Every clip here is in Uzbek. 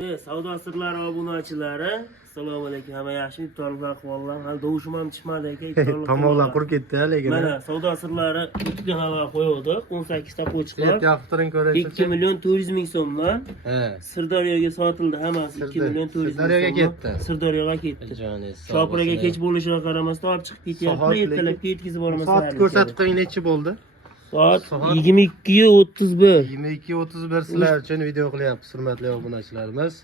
Savdo sirlari obunachilari, assalomu alaykum. Hamma yaxshi, iftorlik ahvollar. Hali dovushim ham chiqmadi ekan. Tomonlar qurib ketdi lekin. Mana savdo sirlari 2 kanalga qo'ydik. 18 ta qo'chiqlar. Set yoqtiring ko'raysiz. 2 million 400 ming so'mdan. Sirdaryoga sotildi hammasi 2 million 400 ming. Sirdaryoga ketdi. Sirdaryoga ketdi. Shopiraga kech bo'lishiga qaramasdan olib chiqib ketyapti. Ertalabga yetkazib bormasdan. Soat ko'rsatib qo'ying, necha bo'ldi? Soat 22:31. 22:31 sizlar uchun video qilyapmiz, hurmatli obunachilarimiz.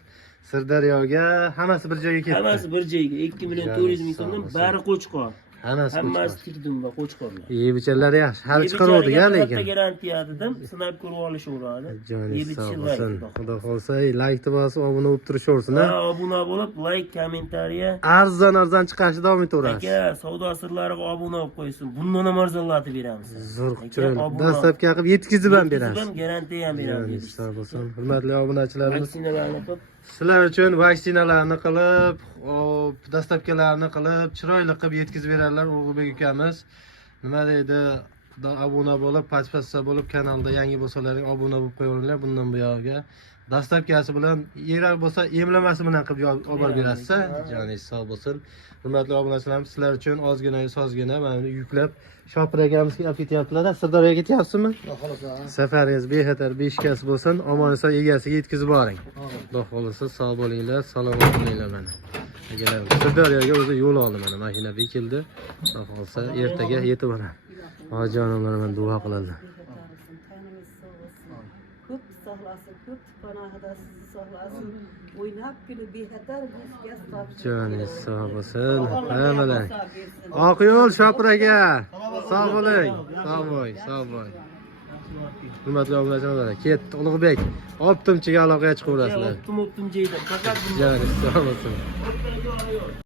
Sirdaryoga hammasi bir joyga ketdi. Hammasi bir joyga 2 million 400 ming so'mdan bari qo'chqor. Hammasi tirdimda qo'chqorlar. Bichalar yaxshi, hali chiqaruvdi-ya lekin. Garantiya dedim, sinab ko'rib olishaveradi. Joningiz sog' bo'lsin. Xudo xolsa, like bosib, obuna bo'lib turishaversin, ha. Obuna bo'lib, like, kommentariya. Arzon chiqarishni davom etaverasiz. Aka, savdo sirlariga obuna olib qo'ysin. Bundan ham arzonlatib beramiz. Zo'r chiroyli. Dastlabki qilib yetkazib ham beramiz. Garantiya ham beramiz. Sog' bo'lsin. Hurmatli obunachilarimiz. Vaksinalarni qilib Sizlar uchun vaksinalarni qilib, dastlabkilarni qilib, chiroyli qilib yetkazib beradilar Ulug'bek ukamiz. Nima deydi? Obuna bo'lib, pastpastsa bo'lib, kanalda yangi bo'lsalaring obuna bo'lib qo'yaveringlar bundan buyog'iga. Dastlabkasi bilan yerak bo'lsa, emlamasi bilan qilib olib berasiz. Joningiz sog' bo'lsin. Hurmatli obunachilarimiz, sizlar uchun sozgina mana yuklab Shopiragamiz olib ketyaptilar. Sirdaryoga ketyapsizmi? Safaringiz bexatar, beshikasi bo'lsin. Omon-eson egasiga yetkazib boring. Xudo xolasa sog' bo'linglar, salomat bo'linglar mana. Sirdaryoga o'zi yo'l oldi mana, mashina bekildi. Xudo xolasa ertaga yetib boradi. Hojijonimlar men duo qiladilar. Ko'p sog'lasin, ko'p panohida sizni sog'lasin. O'ynab kulib bexatar bizga topshirdi. Joningiz sog' bo'lsin. Hammalar. Oq yo'l Shopiraga. Sog' bo'ling. Sog' bo'ling. Hurmatli obunachilar, ketdi Ulug'bek. Optimchiga aloqaga chiqaverasizlar. optim jeydi. Faqat Joningiz sog' bo'lsin.